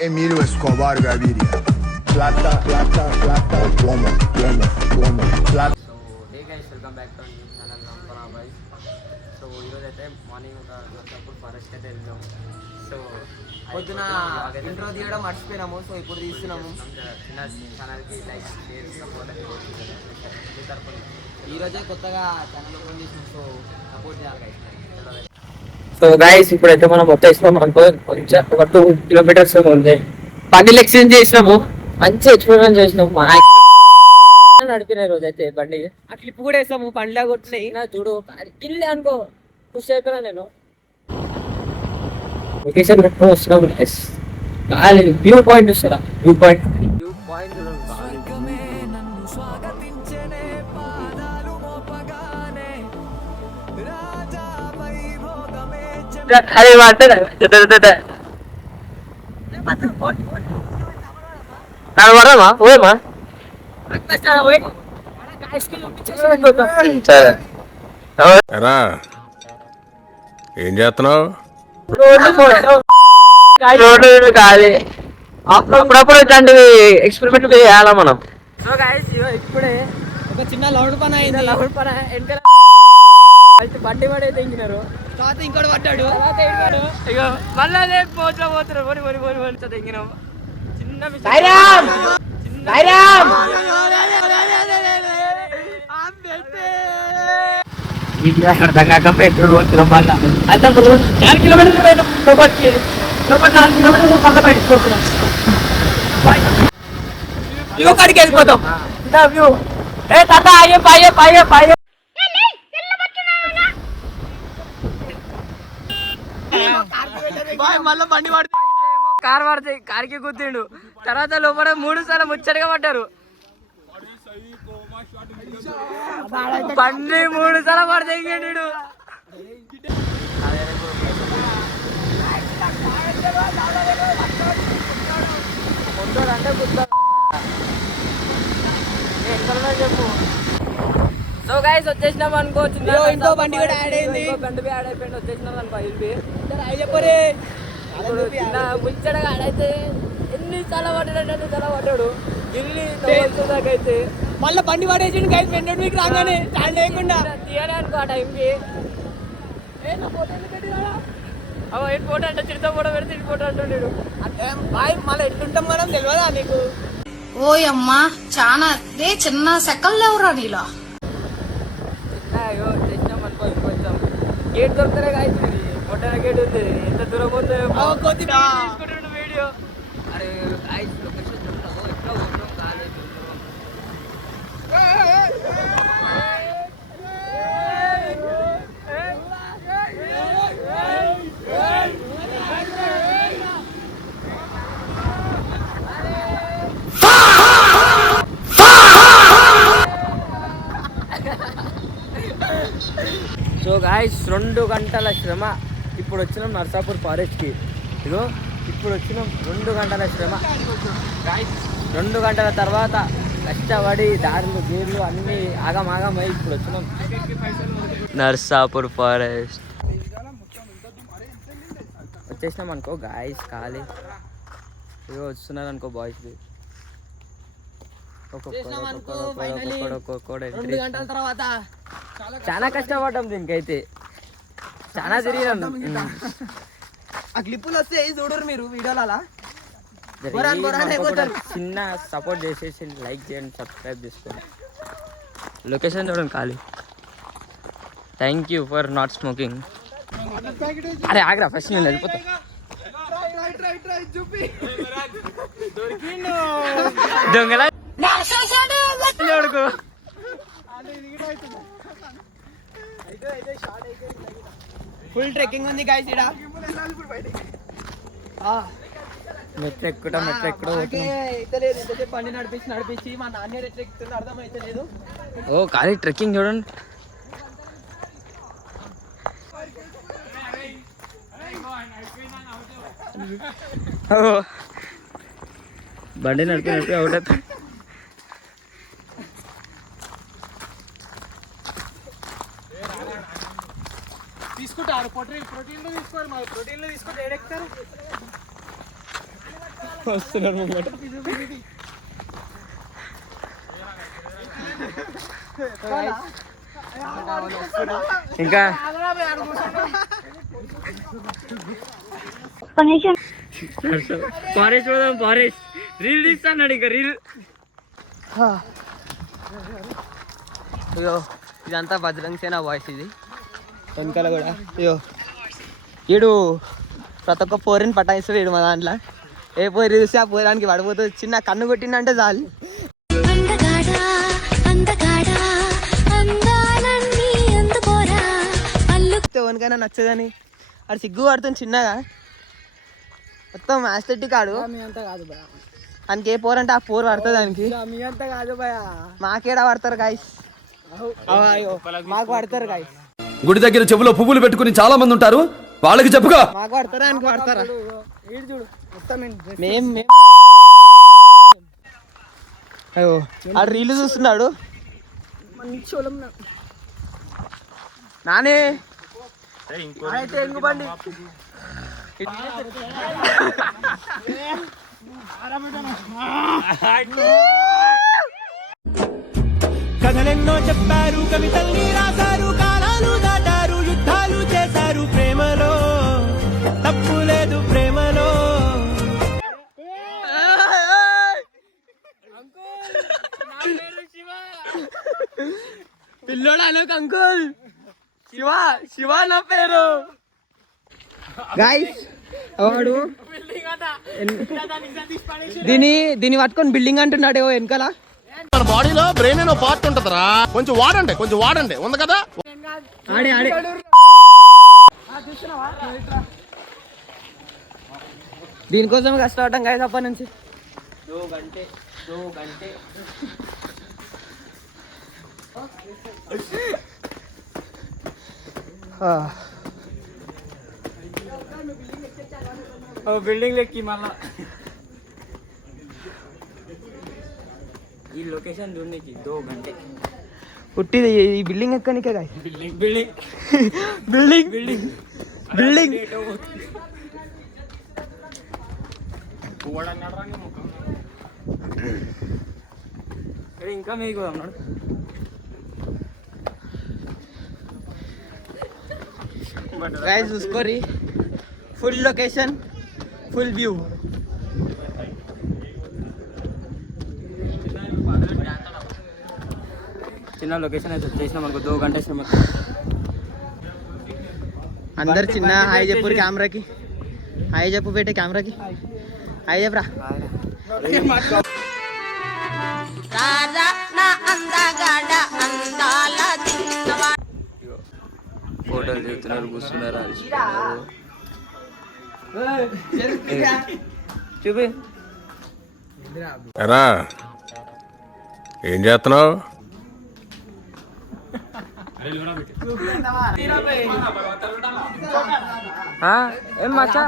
Emilio Escobar Gaviria. Plata, plata, plata, plomo, plomo, plomo, plata. So hey guys welcome back to new channel రాంపరా boys. So ఈరోజు అయితే morning ఒక Narsapur forest అయితే వెళ్దాం. So పొద్దున intro తీయడం మర్చిపోయినాము, సో ఇప్పుడు తీస్తున్నాము. చిన్న ఛానల్కి లైక్ షేర్ సపోర్ట్ మీ తరఫున ఈరోజే కొత్తగా ఛానల్ ఓపెన్ చేసాం, సో సపోర్ట్ చేయాలి గైస్. సో గైస్ ఇప్పుడైతే మనం వచ్చేసినాం అనుకో, కొంచెం ఒక 2 కిలోమీటర్స్ ఉంది. బండిలు ఎక్స్చేంజ్ చేసినాము, మంచి ఎక్స్పీరియన్స్ చేసినాము. నడిపిన రోజు అయితే బండి ఆ క్లిప్ కూడా వేసాము, పండ్లా కొట్టినాయి నా చూడు కిల్లే అనుకో. ఖుషి అయిపోయినా నేను. లొకేషన్ పెట్టుకుని వస్తున్నాం గైస్. వ్యూ పాయింట్ వస్తారా? వ్యూ పాయింట్ అరే మాట్లాడమా ఓమా ఎరా ఏం చేస్తున్నావు? కాదు అప్పుడప్పుడు ఇట్లాంటివి ఎక్స్పెరిమెంట్ చేయాలా మనం. సో గైస్ ఇప్పుడే ఒక చిన్న లౌడ్ పని అయింది. లౌడ్ పని వెనకాల బండి పడి అయితే ఇంకినారు, తర్వాత ఇంకోటి పడ్డాడు. ఇక మళ్ళీ అదే పోట్లో పోతారు. పోని పోని పోని పోని తెంగినాం. చిన్న అర్థం కాక పెట్రోల్ పోతున్నాం. మళ్ళీ అయితే 4 కిలోమీటర్లు పక్క పెట్టుకుంటున్నాం. వ్యూ కాడికి వెళ్ళిపోతాం. వ్యూ ఏ తాత అయ్యే పాయే పాయే పాయే మళ్ళీ బండి పడి కార్ పడతాయి. కార్కి గుద్దిండు. తర్వాత లోపల 3 సార్లు ముచ్చటగా పడ్డారు. బండి 3 సార్లు పడతాయి. అంటే గుద్దా చెప్పు. సో గైస్ వచ్చేసినాం అనుకో. ఇంకో బండి కూడా యాడ్ అయింది. బండి యాడ్ అయిపోయింది. వచ్చేసినాం అనుకో. ఇది చెప్పరే ముచ్చడగా ఆడైతే ఎన్ని చాలా పడ్డాడు గిల్లి దాకైతే. మళ్ళీ బండి పడేసిండు గైస్. వెంటనే మీకు రాగానే స్టాండ్ లేకుండా తీయనే అనుకో. ఆ టైంకి ఫోటో అంటే చిరుతో ఫోటో పెడితే ఫోటో అంటున్నాడు. బాయ్ మళ్ళీ ఎట్లుంటాం మనం తెలియదా నీకు? ఓయమ్మా చాలా చిన్న సెకల్ లేవురా నీలో. చేసినాం అనుకో. కొంచెం గేట్ దొరుకుతారే కాదు. మొట్టన గేట్ ఉంది. ఎంత దూరం ఉందో తీసుకుంటుండే వీడియో. అరే లొకేషన్ చెప్తాము. ఎట్లా ఉన్నాం కాలేజ్ సో గాయ్స్ 2 గంటల శ్రమ. ఇప్పుడు వచ్చినాం నర్సాపూర్ ఫారెస్ట్కి. ఇగో ఇప్పుడు వచ్చినాం. 2 గంటల శ్రమ. 2 గంటల తర్వాత కష్టపడి దారులు గేర్లు అన్నీ ఆగమాగమై ఇప్పుడు వచ్చినాం నర్సాపూర్ ఫారెస్ట్. వచ్చేసినాం అనుకో గాయ్స్. ఖాళీ ఇగో వస్తున్నారు అనుకో బాయ్స్. చాలా కష్టపడ్డాం దీనికైతే. చాలా తిరిగినాం. ఆ క్లిప్పులు వస్తే చూడరు మీరు వీడియోలో. అలా చిన్న సపోర్ట్ చేసేసి లైక్ చేయండి, సబ్స్క్రైబ్ చేసుకోండి. లొకేషన్ చూడండి ఖాళీ. Thank you for not smoking. అరే ఆగ్రా ఫస్ట్ నేను వెళ్ళిపోతా. దొంగల ఫుల్ ట్రెక్కింగ్ ఉంది గైస్. ఇక్కడ మెట్లు ఎక్కుతా బండి నడిపించి మా నాన్న ఎట్లా ఎక్కుతుందో అర్థమైతే లేదు. ఓ ఖాళీ ట్రెక్కింగ్ చూడండి. బండి నడిపి అవుట్ అవుతుంది. తీసుకుంటారు ప్రోటీన్లు తీసుకోవాలి. మరి ప్రోటీన్లు తీసుకుంటే ఏడెక్కుతారు. వస్తున్నారు ముంగట. ఇంకా ఫారెస్ట్ పోదాం, ఫారెస్ట్ రీల్ తీస్తాడు ఇంకా రీల్. అయ్యో ఇదంతా బజరంగ్ సేన వాయిస్ ఇది వెనకాల కూడా. అయ్యో ఈడు ప్రతి ఒక్క పోరిని పటాయిస్తాడు ఈడు మా దాంట్లో. ఏ పోయి చూసి ఆ పోరానికి పడిపోతుంది. చిన్న కన్ను కొట్టిందంటే చాలు. ఎవరికైనా నచ్చదని ఆడు సిగ్గు పడుతుంది చిన్నగా. మొత్తం ఆస్థెటిక్ ఆడు. దానికి ఏ పోర్ అంటే ఆ పోర్ పడుతుంది దానికి. మాకేడా పడతారు గాయస్, మాకు పడతారు గాయస్. గుడి దగ్గర చెవులో పువ్వులు పెట్టుకుని చాలా మంది ఉంటారు, వాళ్ళకి చెప్పుకో. మాకు పడతారా ఆయనకు పడతారా? అయ్యో ఆడు రీలు చూస్తున్నాడు. నానే ఇంగుబండి కథలెన్నో చెప్పారు, కవితల్ని రాశారు, కాలాలు దాటారు, యుద్ధాలు చేశారు, ప్రేమలో తప్పు లేదు ప్రేమలో. పిల్లోడు అనకు అంకుల్. శివ శివ నా పేరు. గాయ్స్ వాడు దీన్ని పట్టుకొని బిల్డింగ్ అంటున్నాడు వెనకాల. మన బాడీలో బ్రెయిన్ అనే పార్ట్ ఉంటదరా, కొంచెం వాడండి ఉంది కదా. ఆడే ఆడే దీనికోసం కష్టపడ్డాం గాయస్ అప్పటి నుంచి. 2 గంటే బిల్డింగ్ ఎక్కి మళ్ళా ఈ లొకేషన్ చూడడానికి 2 గంటే పుట్టిది. ఈ బిల్డింగ్ ఎక్కనికే గాయస్. బిల్డింగ్ ఇంకా మీకు అన్నాడు. గాయస్ చూసుకోరి, ఫుల్ లొకేషన్, ఫుల్ వ్యూ. చిన్న లొకేషన్ అయితే చేసినాం అనుకో 2 గంట. అందరు చిన్న హాయ్ చెప్పు కెమెరాకి. హాయ్ చెప్పు పెట్టే కెమెరాకి. హాయ్ చెప్పరా. ఫోటోలు దిగుతున్నారు, కూర్చున్నారు. చూపి ఎరా ఏం చేస్తున్నావు? ఏం మచ్చా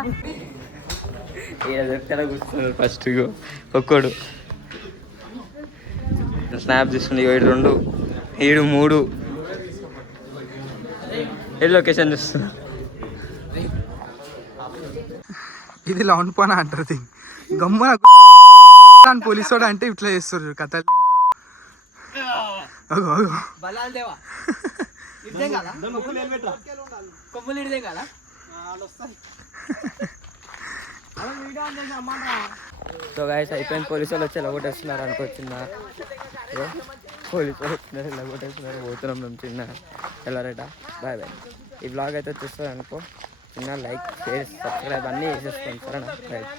కూర్చున్నారు. ఫస్ట్ ఒక్కడు స్నాప్ తీసుకుని 7 2 7 3 ఏ లొకేషన్ చూస్తున్నా. ఇది లౌండ్ పోనా అంటారు. గమ్మున పోలీసు వాడు అంటే ఇట్లా చేస్తారు కథలు. సో గాయస్ అయిపోయింది. పోలీసు వాళ్ళు వచ్చి ఎలాగొట్టేస్తున్నారు అనుకొచ్చిందా. పోలీసు వాళ్ళు వచ్చినారు, ఎలాగొట్టేస్తున్నారు. పోతున్నాం మేము చిన్న ఎలారేట. Bye bye. ఈ బ్లాగ్ అయితే చూస్తుంది అనుకో. చిన్న లైక్, షేర్, సబ్స్క్రైబ్ అన్నీ వేసేసుకోండి సరేనా. రైట్.